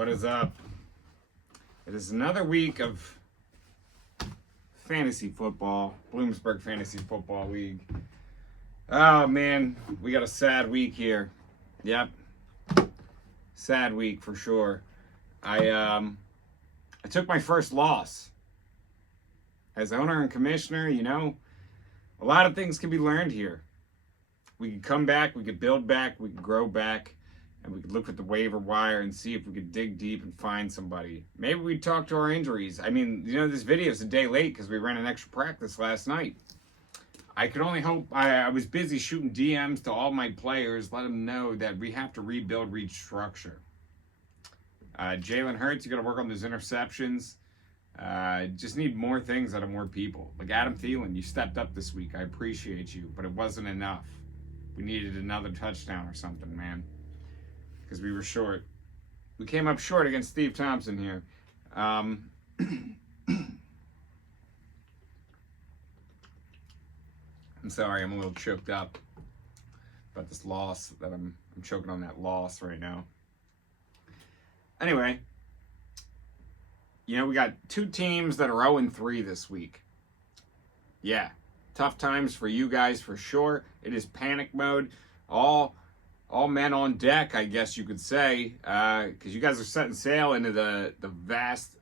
What is up? It is another week of fantasy football, Bloomsburg Fantasy Football League. Oh man, we got a sad week here. Yep, sad week for sure. I took my first loss as owner and commissioner. You know, a lot of things can be learned here. We could come back, we could build back, we could grow back. And we could look at the waiver wire and see if we could dig deep and find somebody. Maybe we'd talk to our injuries. I mean, you know, this video is a day late because we ran an extra practice last night. I could only hope. I was busy shooting DMs to all my players, let them know that we have to rebuild, restructure. Jalen Hurts, you got to work on those interceptions. Just need more things out of more people. Like Adam Thielen, you stepped up this week. I appreciate you, but it wasn't enough. We needed another touchdown or something, man. Because we were short. We came up short against Steve Thompson here. I'm sorry, I'm a little choked up about this loss. That I'm choking on that loss right now. Anyway, you know, we got two teams that are 0-3 this week. Yeah, tough times for you guys for sure. It is panic mode. All men on deck, I guess you could say, because you guys are setting sail into the vast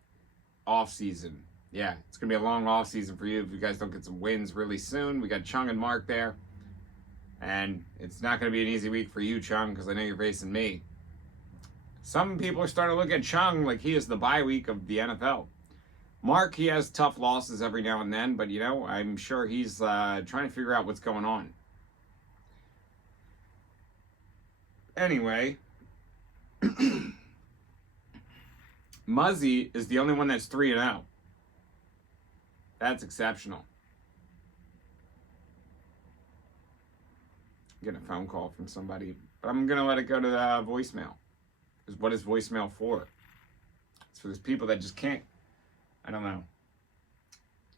off season. Yeah, it's gonna be a long off season for you if you guys don't get some wins really soon. We got Chung and Mark there, and it's not gonna be an easy week for you, Chung, because I know you're facing me. Some people are starting to look at Chung like he is the bye week of the NFL. Mark, he has tough losses every now and then, but you know, I'm sure he's trying to figure out what's going on. Anyway, Muzzy is the only one that's 3-0. That's exceptional. I'm getting a phone call from somebody, but I'm going to let it go to the voicemail. Because what is voicemail for? It's for those people that just can't, I don't know.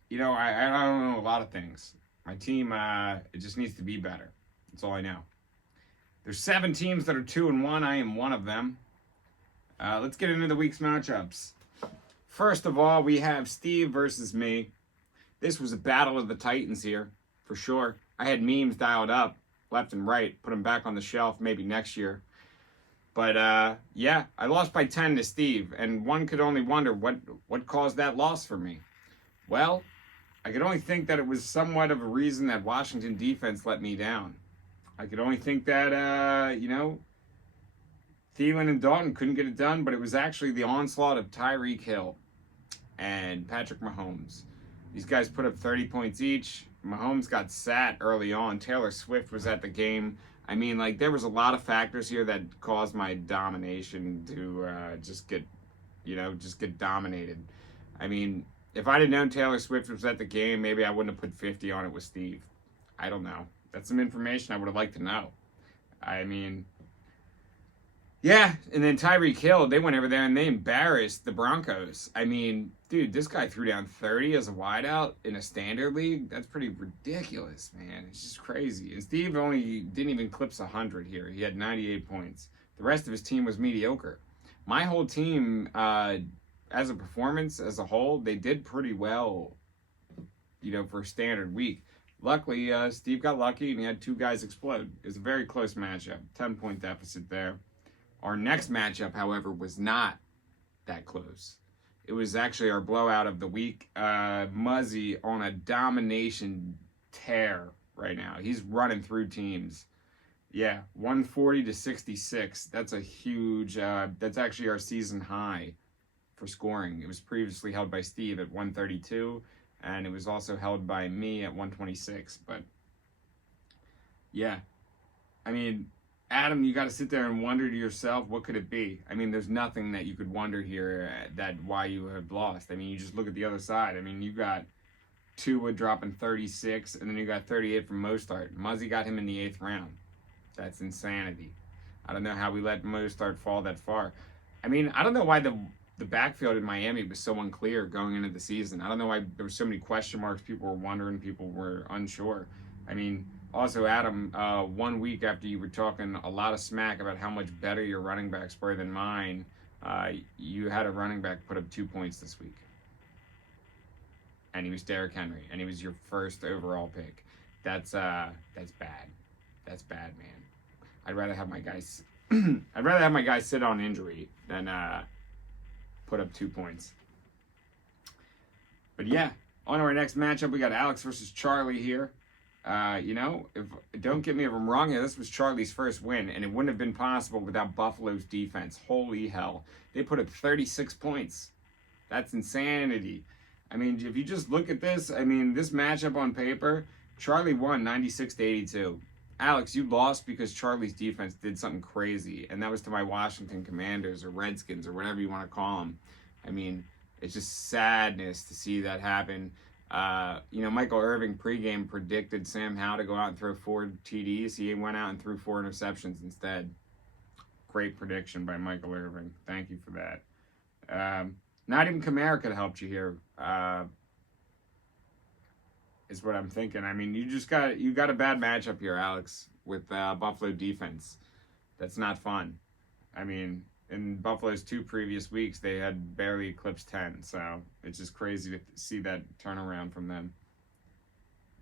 You know, I don't know a lot of things. My team, it just needs to be better. That's all I know. There's 7 teams that are 2-1. I am one of them. Let's get into the week's matchups. First of all, we have Steve versus me. This was a battle of the Titans here, for sure. I had memes dialed up, left and right, put them back on the shelf maybe next year. But, yeah, I lost by 10 to Steve, and one could only wonder what caused that loss for me. Well, I could only think that it was somewhat of a reason that Washington defense let me down. I could only think that, you know, Thielen and Dalton couldn't get it done, but it was actually the onslaught of Tyreek Hill and Patrick Mahomes. These guys put up 30 points each. Mahomes got sat early on. Taylor Swift was at the game. I mean, like, there was a lot of factors here that caused my domination to just get dominated. I mean, if I'd have known Taylor Swift was at the game, maybe I wouldn't have put 50 on it with Steve. I don't know. That's some information I would have liked to know. I mean, yeah, and then Tyreek Hill, they went over there and they embarrassed the Broncos. I mean, dude, this guy threw down 30 as a wideout in a standard league. That's pretty ridiculous, man. It's just crazy. And Steve only didn't even eclipse 100 here. He had 98 points. The rest of his team was mediocre. My whole team, as a performance, as a whole, they did pretty well, you know, for a standard week. Luckily, Steve got lucky and he had 2 guys explode. It was a very close matchup. 10-point deficit there. Our next matchup, however, was not that close. It was actually our blowout of the week. Muzzy on a domination tear right now. He's running through teams. Yeah, 140 to 66. That's a huge, that's actually our season high for scoring. It was previously held by Steve at 132. And it was also held by me at 126. But, yeah. I mean, Adam, you got to sit there and wonder to yourself, what could it be? I mean, there's nothing that you could wonder here that why you have lost. I mean, you just look at the other side. I mean, you got Tua dropping 36, and then you got 38 from Mostart. Muzzy got him in the 8th round. That's insanity. I don't know how we let Mostart fall that far. I mean, I don't know why the backfield in Miami was so unclear going into the season. I don't know why there were so many question marks. People were wondering. People were unsure. I mean, also, Adam, 1 week after you were talking a lot of smack about how much better your running backs were than mine, You had a running back put up 2 points this week, and he was Derrick Henry, and he was your first overall pick. That's bad. That's bad, man. I'd rather have my guys. I'd rather have my guy sit on injury than put up 2 points. But yeah, on to our next matchup. We got Alex versus Charlie here. Don't get me if I'm wrong here, this was Charlie's first win, and it wouldn't have been possible without Buffalo's defense. Holy hell. They put up 36 points. That's insanity. I mean, if you just look at this, this matchup on paper, Charlie won 96-82. Alex, you lost because Charlie's defense did something crazy, and that was to my Washington Commanders or Redskins or whatever you want to call them. It's just sadness to see that happen. Michael Irving pregame predicted Sam Howell to go out and throw 4 TDs. He went out and threw 4 interceptions instead. Great prediction by Michael Irving. Thank you for that. Not even Kamara could have helped you here. Is what I'm thinking. You got a bad matchup here, Alex, with Buffalo defense. That's not fun. In Buffalo's 2 previous weeks, they had barely eclipsed 10, so it's just crazy to see that turnaround from them.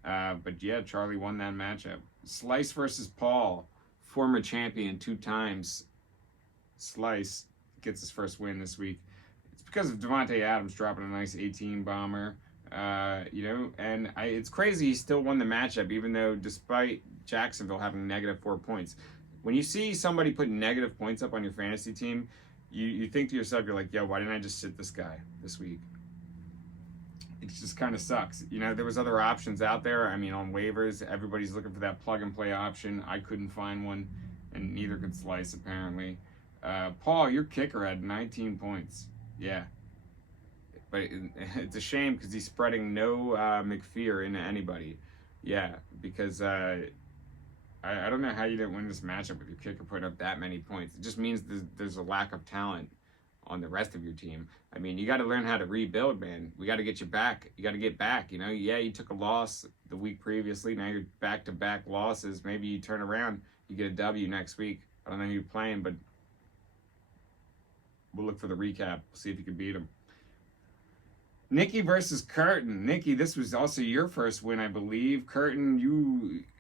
But yeah, Charlie won that matchup. Slice versus Paul, former champion 2 times. Slice gets his first win this week. It's because of Devontae Adams dropping a nice 18 bomber. It's crazy he still won the matchup, even though despite Jacksonville having negative 4 points. When you see somebody put negative points up on your fantasy team, you think to yourself, you're like, yo, why didn't I just sit this guy this week? It just kind of sucks. There was other options out there. On waivers, everybody's looking for that plug-and-play option. I couldn't find one, and neither could Slice, apparently. Paul, your kicker had 19 points. Yeah. But it's a shame because he's spreading no McPhear into anybody. Yeah, because I don't know how you didn't win this matchup with your kicker putting up that many points. It just means there's a lack of talent on the rest of your team. You got to learn how to rebuild, man. We got to get you back. You got to get back. Yeah, you took a loss the week previously. Now you're back-to-back losses. Maybe you turn around, you get a W next week. I don't know who you're playing, but we'll look for the recap. See if you can beat him. Nikki versus Curtin. Nikki, this was also your first win, I believe.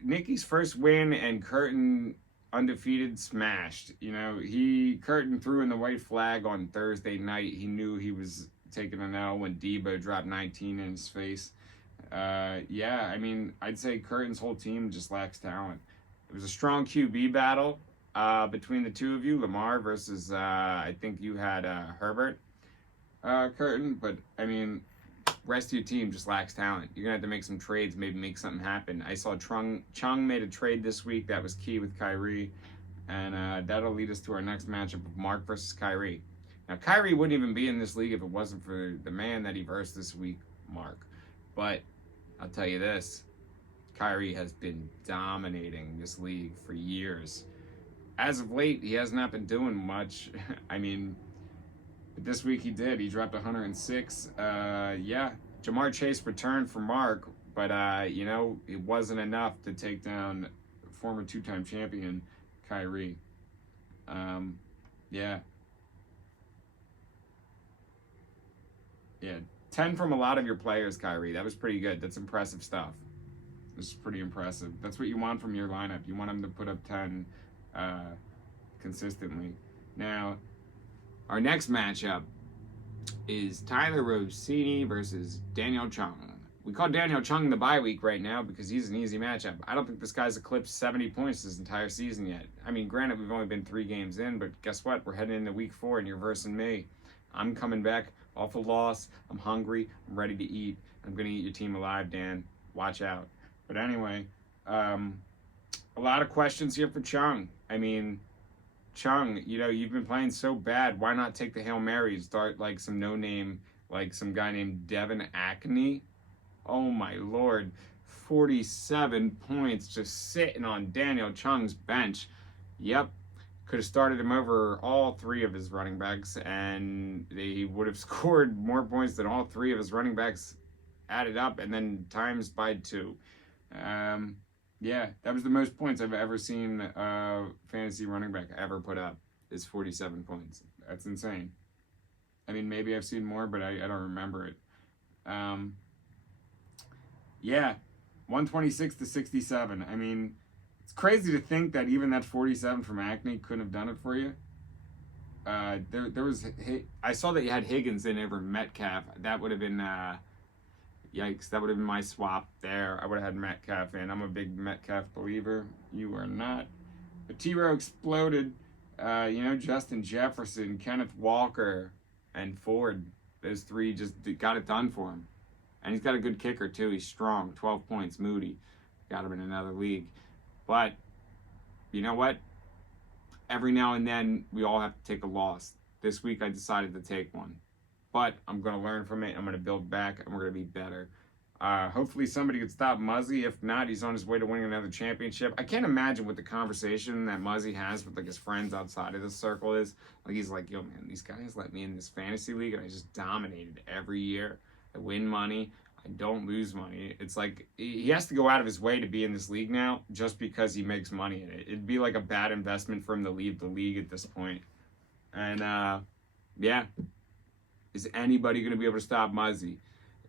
Nikki's first win, and Curtin undefeated smashed. Curtin threw in the white flag on Thursday night. He knew he was taking an L when Debo dropped 19 in his face. I'd say Curtin's whole team just lacks talent. It was a strong QB battle between the two of you, Lamar versus, I think you had Herbert. Curtin, but rest of your team just lacks talent. You're gonna have to make some trades, maybe make something happen. I saw Chung made a trade this week that was key with Kyrie, and that'll lead us to our next matchup of Mark versus Kyrie. Now, Kyrie wouldn't even be in this league if it wasn't for the man that he versed this week, Mark. But I'll tell you this, Kyrie has been dominating this league for years. As of late, he has not been doing much. But this week he did. He dropped 106. Jamar Chase returned for Mark, but it wasn't enough to take down former 2-time champion Kyrie. 10 from a lot of your players, Kyrie. That was pretty good. That's impressive stuff. This is pretty impressive. That's what you want from your lineup. You want them to put up 10 consistently. Now, our next matchup is Tyler Rossini versus Daniel Chung. We call Daniel Chung the bye week right now because he's an easy matchup. I don't think this guy's eclipsed 70 points this entire season yet. Granted, we've only been 3 games in, but guess what? We're heading into week 4 and you're versing me. I'm coming back off a loss. I'm hungry. I'm ready to eat. I'm going to eat your team alive, Dan. Watch out. But anyway, a lot of questions here for Chung. Chung, you've been playing so bad. Why not take the Hail Mary and start like some no-name, like some guy named Devin Ackney? Oh my Lord. 47 points just sitting on Daniel Chung's bench. Yep. Could have started him over all 3 of his running backs, and they would have scored more points than all 3 of his running backs added up, and then times by 2. That was the most points I've ever seen a fantasy running back ever put up, is 47 points. That's insane. I mean, maybe I've seen more, but I don't remember it. Yeah, 126 to 67. I mean, it's crazy to think that even that 47 from Acme couldn't have done it for you. There was, I saw that you had Higgins in over Metcalf. That would have been, yikes, that would have been my swap there. I would have had Metcalf in. I'm a big Metcalf believer. You are not. But T-Row exploded. Justin Jefferson, Kenneth Walker, and Ford. Those three just got it done for him. And he's got a good kicker, too. He's strong. 12 points. Moody. Got him in another league. But, you know what? Every now and then, we all have to take a loss. This week, I decided to take one. But I'm going to learn from it. I'm going to build back, and we're going to be better. Hopefully, somebody could stop Muzzy. If not, he's on his way to winning another championship. I can't imagine what the conversation that Muzzy has with, like, his friends outside of the circle is. Like, he's like, yo, man, these guys let me in this fantasy league, and I just dominated every year. I win money. I don't lose money. It's like he has to go out of his way to be in this league now just because he makes money in it. It'd be like a bad investment for him to leave the league at this point. And, yeah. Is anybody going to be able to stop Muzzy?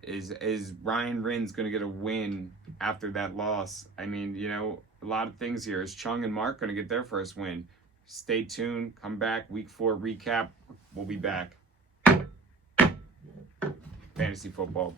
Is Ryan Rins going to get a win after that loss? I mean, a lot of things here. Is Chung and Mark going to get their first win? Stay tuned. Come back. Week 4 recap. We'll be back. Fantasy football.